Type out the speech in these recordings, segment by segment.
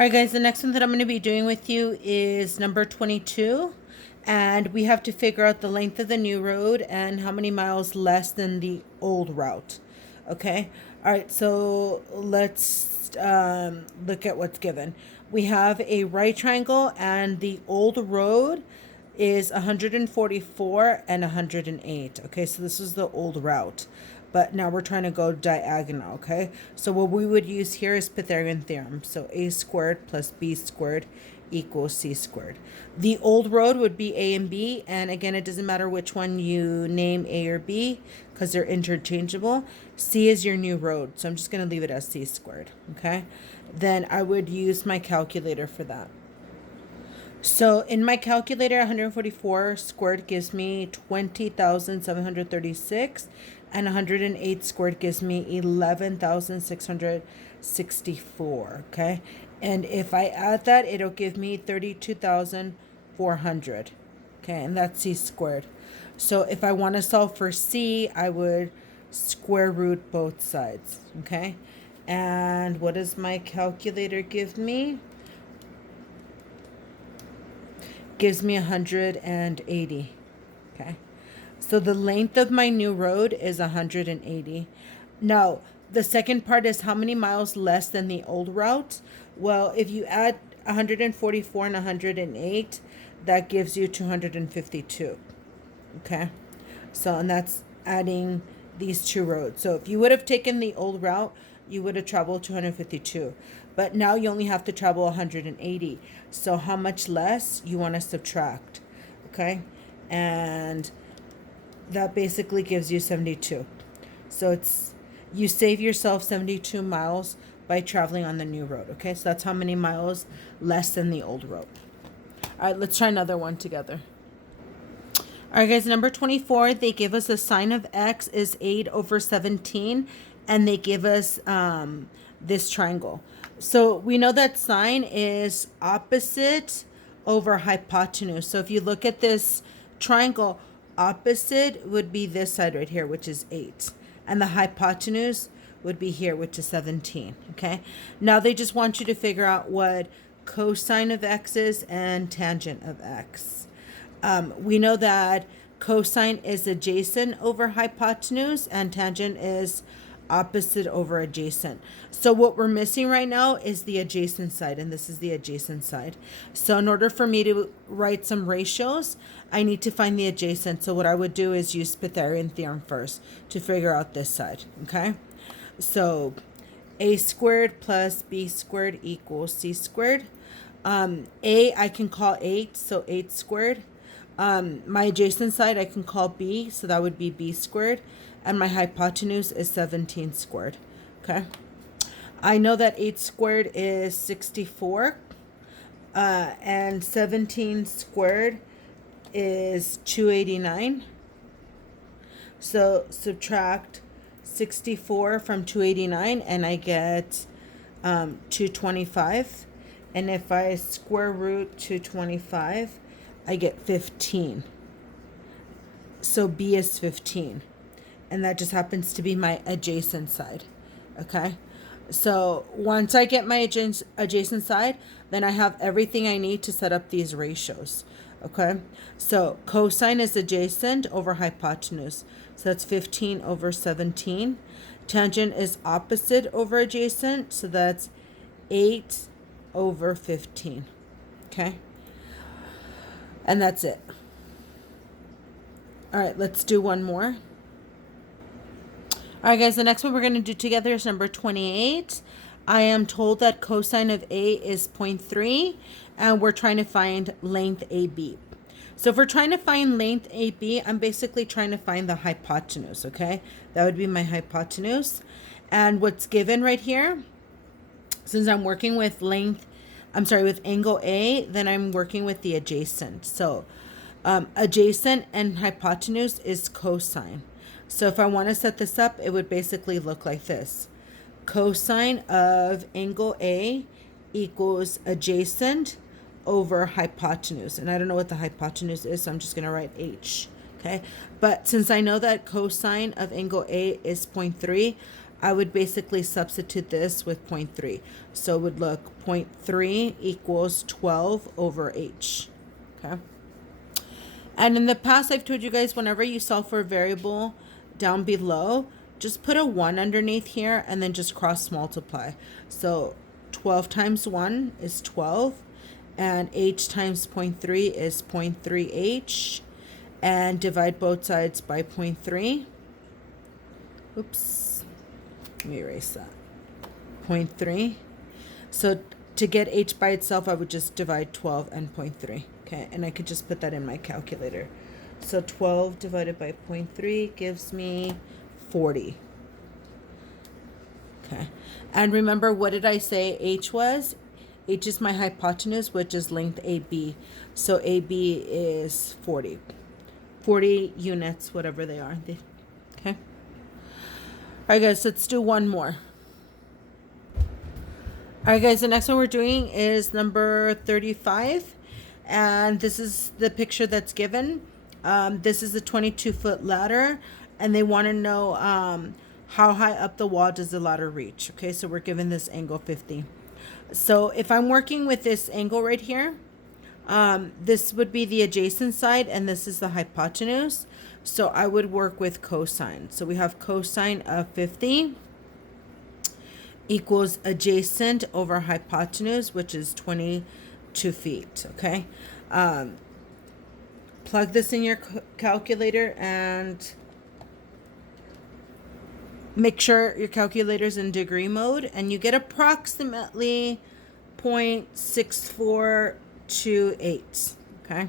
All right, guys, the next one that I'm going to be doing with you is number 22. And we have to figure out the length of the new road and how many miles less than the old route. Okay. All right, so let's look at what's given. We have a right triangle, and the old road is 144 and 108. Okay, so this is the old route. But now we're trying to go diagonal, okay? So what we would use here is Pythagorean theorem. So a squared plus b squared equals c squared. The old road would be a and b, and again, it doesn't matter which one you name a or b because they're interchangeable. C is your new road, so I'm just going to leave it as c squared, okay? Then I would use my calculator for that. So in my calculator, 144 squared gives me 20,736, and 108 squared gives me 11,664, okay? And if I add that, it'll give me 32,400, okay? And that's c squared. So if I want to solve for c, I would square root both sides, okay? And what does my calculator give me? Gives me 180, okay? So the length of my new road is 180. Now, the second part is how many miles less than the old route? Well, if you add 144 and 108, that gives you 252, okay? So, and that's adding these two roads. So if you would have taken the old route, you would have traveled 252. But now you only have to travel 180. So how much less you want to subtract, okay? And that basically gives you 72. So it's, you save yourself 72 miles by traveling on the new road, okay? So that's how many miles less than the old road. All right, let's try another one together. All right, guys, number 24, they give us a sine of x is 8 over 17, and they give us this triangle. So we know that sine is opposite over hypotenuse. So if you look at this triangle, opposite would be this side right here, which is 8. And the hypotenuse would be here, which is 17, okay? Now they just want you to figure out what cosine of x is and tangent of x. We know that cosine is adjacent over hypotenuse and tangent is opposite over adjacent. So what we're missing right now is the adjacent side, and this is the adjacent side. So in order for me to write some ratios, I need to find the adjacent. So what I would do is use Pythagorean theorem first to figure out this side, okay? So a squared plus b squared equals c squared. A I can call 8, so 8 squared. My adjacent side I can call b, so that would be b squared. And my hypotenuse is 17 squared, okay? I know that 8 squared is 64, and 17 squared is 289. So subtract 64 from 289, and I get 225. And if I square root 225, I get 15. So b is 15. And that just happens to be my adjacent side, okay? So once I get my adjacent side, then I have everything I need to set up these ratios, okay? So cosine is adjacent over hypotenuse. So that's 15 over 17. Tangent is opposite over adjacent. So that's 8 over 15, okay? And that's it. All right, let's do one more. All right, guys, the next one we're going to do together is number 28. I am told that cosine of A is 0.3, and we're trying to find length AB. So if we're trying to find length AB, I'm basically trying to find the hypotenuse, okay? That would be my hypotenuse. And what's given right here, since I'm working with with angle A, then I'm working with the adjacent. So adjacent and hypotenuse is cosine. So if I want to set this up, it would basically look like this. Cosine of angle A equals adjacent over hypotenuse. And I don't know what the hypotenuse is, so I'm just going to write H. Okay. But since I know that cosine of angle A is 0.3, I would basically substitute this with 0.3. So it would look 0.3 equals 12 over h. Okay. And in the past, I've told you guys, whenever you solve for a variable down below, just put a 1 underneath here and then just cross multiply. So 12 times 1 is 12, and h times 0.3 is 0.3h, and divide both sides by 0.3. Oops, let me erase that. 0.3. So to get h by itself, I would just divide 12 and 0.3. Okay, and I could just put that in my calculator. So 12 divided by 0.3 gives me 40. Okay, and remember, what did I say h was? H is my hypotenuse, which is length AB. So AB is 40. 40 units, whatever they are. Okay. All right, guys, let's do one more. All right, guys, the next one we're doing is number 35. And this is the picture that's given. This is a 22-foot ladder, and they want to know how high up the wall does the ladder reach. Okay, so we're given this angle 50. So if I'm working with this angle right here, this would be the adjacent side, and this is the hypotenuse. So I would work with cosine. So we have cosine of 50 equals adjacent over hypotenuse, which is 22 feet. Okay. Plug this in your calculator and make sure your calculator's in degree mode, and you get approximately 0.6428. Okay.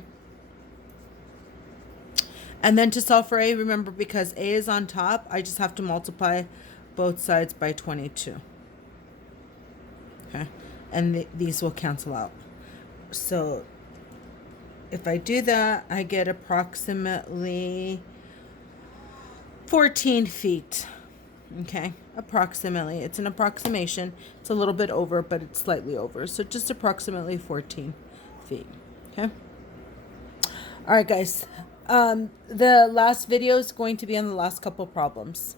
And then to solve for a, remember, because a is on top, I just have to multiply both sides by 22. Okay. And these will cancel out. So if I do that, I get approximately 14 feet. Okay, approximately. It's an approximation. It's a little bit over, but it's slightly over. So just approximately 14 feet. Okay. All right, guys. The last video is going to be on the last couple problems.